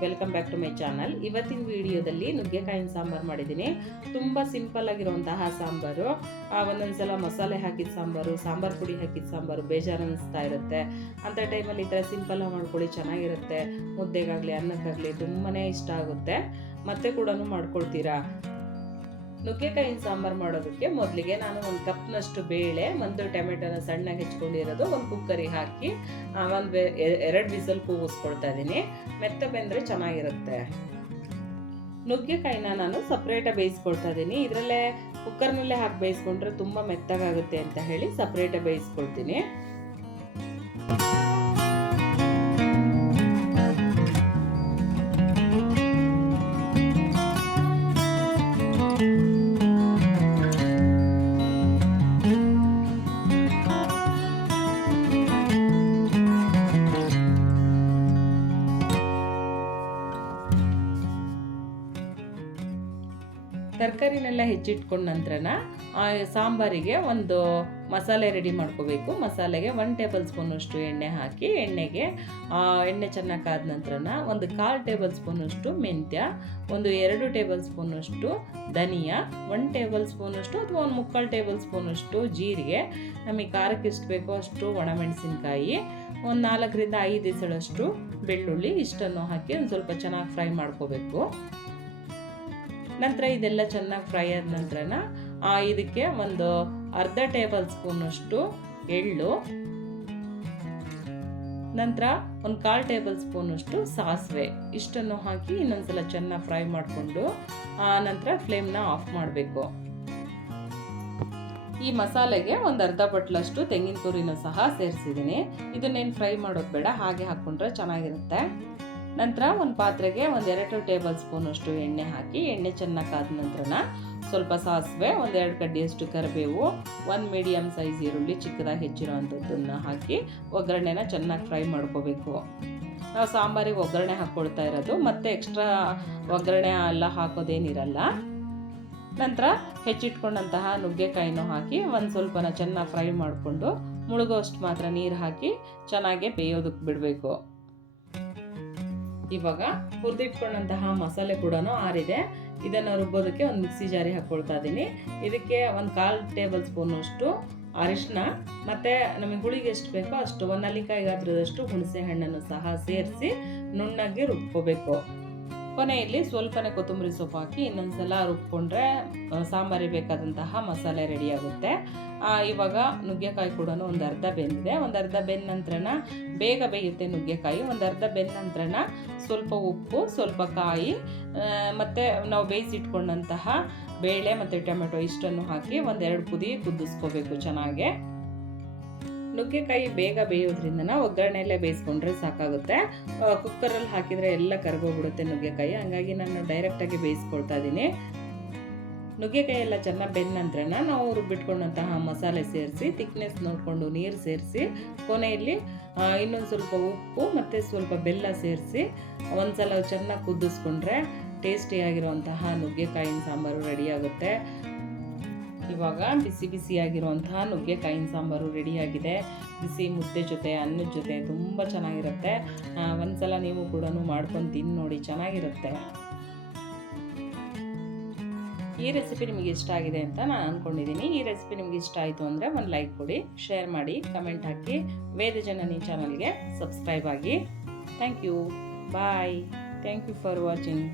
Welcome back to my channel ಇವತ್ತಿನ ವಿಡಿಯೋದಲ್ಲಿ ನುಗ್ಗೆಕಾಯಿನ ಸಾಂಬಾರು ಮಾಡಿದ್ದೀನಿ. ತುಂಬ ಸಿಂಪಲ್ ಆಗಿರುವಂತಹ ಸಾಂಬಾರು. ಒಂದೊಂದು ಸಲ ಮಸಾಲೆ ಹಾಕಿದ ಸಾಂಬಾರು ಸಾಂಬಾರು ಪುಡಿ ಹಾಕಿದ ಸಾಂಬಾರು ಬೇಜಾರು ಅನಿಸ್ತಾ ಇರುತ್ತೆ. ಅಂಥ ಟೈಮಲ್ಲಿ ಈ ಥರ ಸಿಂಪಲ್ ಮಾಡ್ಕೊಳ್ಳಿ, ಚೆನ್ನಾಗಿರುತ್ತೆ. ಮುದ್ದೆಗಾಗಲಿ, ಅನ್ನಕ್ಕಾಗಲಿ ತುಂಬಾ ಇಷ್ಟ ಆಗುತ್ತೆ. ಮತ್ತೆ ಕೂಡ ಮಾಡ್ಕೊಳ್ತೀರಾ? ನುಗ್ಗೆಕಾಯಿನ ಸಾಂಬಾರು ಮಾಡೋದಕ್ಕೆ ಮೊದಲಿಗೆ ನಾನು ಒಂದು ಕಪ್ನಷ್ಟು ಬೇಳೆ, ಒಂದು ಟೊಮೆಟೊನ ಸಣ್ಣಗೆ ಹೆಚ್ಕೊಂಡಿರೋದು, ಒಂದು ಕುಕ್ಕರಿಗೆ ಹಾಕಿ ಒಂದು ಎರಡು ವಿಸಲ್ ಕೂಗಿಸ್ಕೊಳ್ತಾ ಇದ್ದೀನಿ ಮೆತ್ತ ಬೆಂದರೆ ಚೆನ್ನಾಗಿರುತ್ತೆ. ನುಗ್ಗೆಕಾಯಿನ ನಾನು ಸಪ್ರೇಟಾಗಿ ಬೇಯಿಸ್ಕೊಳ್ತಾ ಇದ್ದೀನಿ ಇದರಲ್ಲೇ ಕುಕ್ಕರ್ನಲ್ಲೇ ಹಾಕಿ ಬೇಯಿಸ್ಕೊಂಡ್ರೆ ತುಂಬ ಮೆತ್ತಗಾಗುತ್ತೆ ಅಂತ ಹೇಳಿ ಸಪ್ರೇಟಾಗಿ ಬೇಯಿಸ್ಕೊಳ್ತೀನಿ. ತರಕಾರಿನೆಲ್ಲ ಹೆಚ್ಚಿಟ್ಕೊಂಡ ನಂತರನ ಆ ಸಾಂಬಾರಿಗೆ ಒಂದು ಮಸಾಲೆ ರೆಡಿ ಮಾಡ್ಕೋಬೇಕು. ಮಸಾಲೆಗೆ ಒನ್ ಟೇಬಲ್ ಸ್ಪೂನಷ್ಟು ಎಣ್ಣೆ ಹಾಕಿ, ಎಣ್ಣೆಗೆ ಎಣ್ಣೆ ಚೆನ್ನಾಗಿ ಕಾದ ನಂತರನ ಒಂದು ಕಾಲು ಟೇಬಲ್ ಸ್ಪೂನಷ್ಟು ಮೆಂತ್ಯ, ಒಂದು ಎರಡು ಟೇಬಲ್ ಸ್ಪೂನಷ್ಟು ಧನಿಯಾ ಒನ್ ಟೇಬಲ್ ಸ್ಪೂನಷ್ಟು ಅಥವಾ ಒಂದು ಮುಕ್ಕಾಲು ಟೇಬಲ್ ಸ್ಪೂನಷ್ಟು ಜೀರಿಗೆ, ನಮಗೆ ಖಾರಕ್ಕೆ ಎಷ್ಟು ಬೇಕೋ ಅಷ್ಟು ಒಣಮೆಣಸಿನ್ಕಾಯಿ, ಒಂದು ನಾಲ್ಕರಿಂದ ಐದು ಎಸಳಷ್ಟು ಬೆಳ್ಳುಳ್ಳಿ ಇಷ್ಟನ್ನು ಹಾಕಿ ಒಂದು ಸ್ವಲ್ಪ ಚೆನ್ನಾಗಿ ಫ್ರೈ ಮಾಡ್ಕೋಬೇಕು. ನಂತರ ಇದೆಲ್ಲ ಚೆನ್ನಾಗಿ ಫ್ರೈ ಆದ ನಂತರನ ಇದಕ್ಕೆ ಒಂದು ಅರ್ಧ ಟೇಬಲ್ ಸ್ಪೂನಷ್ಟು ಎಳ್ಳು, ನಂತರ ಒಂದು ಕಾಲು ಟೇಬಲ್ ಸ್ಪೂನಷ್ಟು ಸಾಸಿವೆ. ಇಷ್ಟನ್ನು ಹಾಕಿ ಇನ್ನೊಂದ್ಸಲ ಚೆನ್ನಾಗಿ ಫ್ರೈ ಮಾಡಿಕೊಂಡು, ಆ ನಂತರ ಫ್ಲೇಮ್ನ ಆಫ್ ಮಾಡಬೇಕು. ಈ ಮಸಾಲೆಗೆ ಒಂದು ಅರ್ಧ ಬಟ್ಲಷ್ಟು ತೆಂಗಿನ ತುರಿನೂ ಸಹ ಸೇರಿಸಿದ್ದೀನಿ ಇದನ್ನೇನು ಫ್ರೈ ಮಾಡೋದು ಬೇಡ, ಹಾಗೆ ಹಾಕ್ಕೊಂಡ್ರೆ ಚೆನ್ನಾಗಿರುತ್ತೆ. ನಂತರ ಒಂದು ಪಾತ್ರೆಗೆ ಒಂದು ಎರಡು ಟೇಬಲ್ ಸ್ಪೂನಷ್ಟು ಎಣ್ಣೆ ಹಾಕಿ, ಎಣ್ಣೆ ಚೆನ್ನಾಗಿ ಕಾದ ನಂತರ ಸ್ವಲ್ಪ ಸಾಸಿವೆ ಒಂದೆರಡು ಕಡ್ಡಿಯಷ್ಟು ಕರಿಬೇವು, ಒಂದು ಮೀಡಿಯಮ್ ಸೈಜ್ ಈರುಳ್ಳಿ, ಚಿಕ್ಕದಾಗಿ ಹೆಚ್ಚಿರೋ ಅಂಥದ್ದನ್ನು ಹಾಕಿ ಒಗ್ಗರಣೆನ ಚೆನ್ನಾಗಿ ಫ್ರೈ ಮಾಡ್ಕೋಬೇಕು. ನಾವು ಸಾಂಬಾರಿಗೆ ಒಗ್ಗರಣೆ ಹಾಕ್ಕೊಳ್ತಾ ಇರೋದು, ಮತ್ತೆ ಎಕ್ಸ್ಟ್ರಾ ಒಗ್ಗರಣೆ ಎಲ್ಲ ಹಾಕೋದೇನಿರಲ್ಲ. ನಂತರ ಹೆಚ್ಚಿಟ್ಕೊಂಡಂತಹ ನುಗ್ಗೆಕಾಯಿನೂ ಹಾಕಿ ಒಂದು ಸ್ವಲ್ಪನ ಚೆನ್ನಾಗಿ ಫ್ರೈ ಮಾಡಿಕೊಂಡು ಮುಳುಗೋಷ್ಟು ಮಾತ್ರ ನೀರು ಹಾಕಿ ಚೆನ್ನಾಗೆ ಬೇಯೋದಕ್ಕೆ ಬಿಡಬೇಕು. ಇವಾಗ ಹುರಿದಿಟ್ಕೊಂಡಂತಹ ಮಸಾಲೆ ಕೂಡ ಆರಿದೆ. ಇದನ್ನು ರುಬ್ಬೋದಕ್ಕೆ ಒಂದು ಮಿಕ್ಸಿ ಜಾರಿ ಹಾಕ್ಕೊಳ್ತಾ ಇದ್ದೀನಿ ಇದಕ್ಕೆ ಒಂದು ಕಾಲು ಟೇಬಲ್ ಸ್ಪೂನಷ್ಟು ಅರಿಶಿನ ಮತ್ತು ನಮಗೆ ಹುಳಿಗೆ ಎಷ್ಟು ಬೇಕೋ ಅಷ್ಟು, ಒಂದು ಗಾತ್ರದಷ್ಟು ಹುಣಸೆ ಹಣ್ಣನ್ನು ಸಹ ಸೇರಿಸಿ ನುಣ್ಣಗೆ ರುಬ್ಕೋಬೇಕು. ಕೊನೆಯಲ್ಲಿ ಸ್ವಲ್ಪನೇ ಕೊತ್ತಂಬರಿ ಸೊಪ್ಪು ಹಾಕಿ ಇನ್ನೊಂದ್ಸಲ ರುಬ್ಕೊಂಡ್ರೆ ಸಾಂಬಾರಿ ಸಾಂಬಾರಿಗೆ ಬೇಕಾದಂತಹ ಮಸಾಲೆ ರೆಡಿ ಆಗುತ್ತೆ. ಆ, ಇವಾಗ ನುಗ್ಗೆಕಾಯಿ ಕೂಡ ಒಂದು ಅರ್ಧ ಬೆಂದಿದೆ. ಒಂದು ಅರ್ಧ ಬೆಂದ ನಂತರನ ಬೇಗ ಬೇಯುತ್ತೆ ನುಗ್ಗೆಕಾಯಿ. ಒಂದು ಅರ್ಧ ಬೆಂದ ನಂತರನ ಸ್ವಲ್ಪ ಉಪ್ಪು ಸ್ವಲ್ಪ ಕಾಯಿ ಮತ್ತು ಮತ್ತೆ ನಾವು ಬೇಯಿಸಿಟ್ಕೊಂಡಂತಹ ಬೇಳೆ ಮತ್ತು ಟೊಮೆಟೊ ಇಷ್ಟನ್ನು ಹಾಕಿ ಒಂದೆರಡು ಕುದಿ ಕುದಿಸ್ಕೋಬೇಕು ಚೆನ್ನಾಗೆ. ನುಗ್ಗೆಕಾಯಿ ಬೇಗ ಬೇಯೋದ್ರಿಂದ ಒಗ್ಗರಣೆಯಲ್ಲೇ ಬೇಯಿಸ್ಕೊಂಡ್ರೆ ಸಾಕಾಗುತ್ತೆ. ಕುಕ್ಕರಲ್ಲಿ ಹಾಕಿದರೆ ಎಲ್ಲ ಕರ್ಗೋಗ್ಬಿಡುತ್ತೆ ನುಗ್ಗೆಕಾಯಿ. ಹಂಗಾಗಿ ನಾನು ಡೈರೆಕ್ಟಾಗಿ ಬೇಯಿಸ್ಕೊಳ್ತಾ ಇದ್ದೀನಿ. ನುಗ್ಗೆಕಾಯಿ ಎಲ್ಲ ಚೆನ್ನಾಗಿ ಬೆಂದ ನಂತರನ ನಾವು ರುಬ್ಬಿಟ್ಕೊಂಡಂತಹ ಮಸಾಲೆ ಸೇರಿಸಿ ತಿಕ್ನೆಸ್ ನೋಡಿಕೊಂಡು ನೀರು ಸೇರಿಸಿ, ಕೊನೆಯಲ್ಲಿ ಇನ್ನೊಂದು ಸ್ವಲ್ಪ ಉಪ್ಪು ಮತ್ತು ಸ್ವಲ್ಪ ಬೆಲ್ಲ ಸೇರಿಸಿ, ಒಂದ್ಸಲ ಚೆನ್ನಾಗಿ ಕುದಿಸ್ಕೊಂಡ್ರೆ ಟೇಸ್ಟಿಯಾಗಿರುವಂತಹ ನುಗ್ಗೆಕಾಯಿನ ಸಾಂಬಾರು ರೆಡಿ ಆಗುತ್ತೆ. ಇವಾಗ ಬಿಸಿ ಬಿಸಿಯಾಗಿರುವಂತಹ ನುಗ್ಗೆಕಾಯಿನ ಸಾಂಬಾರು ರೆಡಿಯಾಗಿದೆ. ಬಿಸಿ ಮುದ್ದೆ ಜೊತೆ, ಅನ್ನದ ಜೊತೆ ತುಂಬ ಚೆನ್ನಾಗಿರುತ್ತೆ. ಒಂದ್ಸಲ ನೀವು ಕೂಡ ಮಾಡ್ಕೊಂಡು ತಿಂದು ನೋಡಿ, ಚೆನ್ನಾಗಿರುತ್ತೆ. ಈ ರೆಸಿಪಿ ನಿಮಗೆ ಇಷ್ಟ ಆಗಿದೆ ಅಂತ ನಾನು ಅಂದ್ಕೊಂಡಿದ್ದೀನಿ ಈ ರೆಸಿಪಿ ನಿಮಗೆ ಇಷ್ಟ ಆಯಿತು ಅಂದರೆ ಒಂದು ಲೈಕ್ ಕೊಡಿ ಶೇರ್ ಮಾಡಿ ಕಮೆಂಟ್ ಹಾಕಿ. ವೇದ ಜನನಿ ಚಾನಲ್ಗೆ ಸಬ್ಸ್ಕ್ರೈಬ್ ಆಗಿ. Thank you bye thank you for watching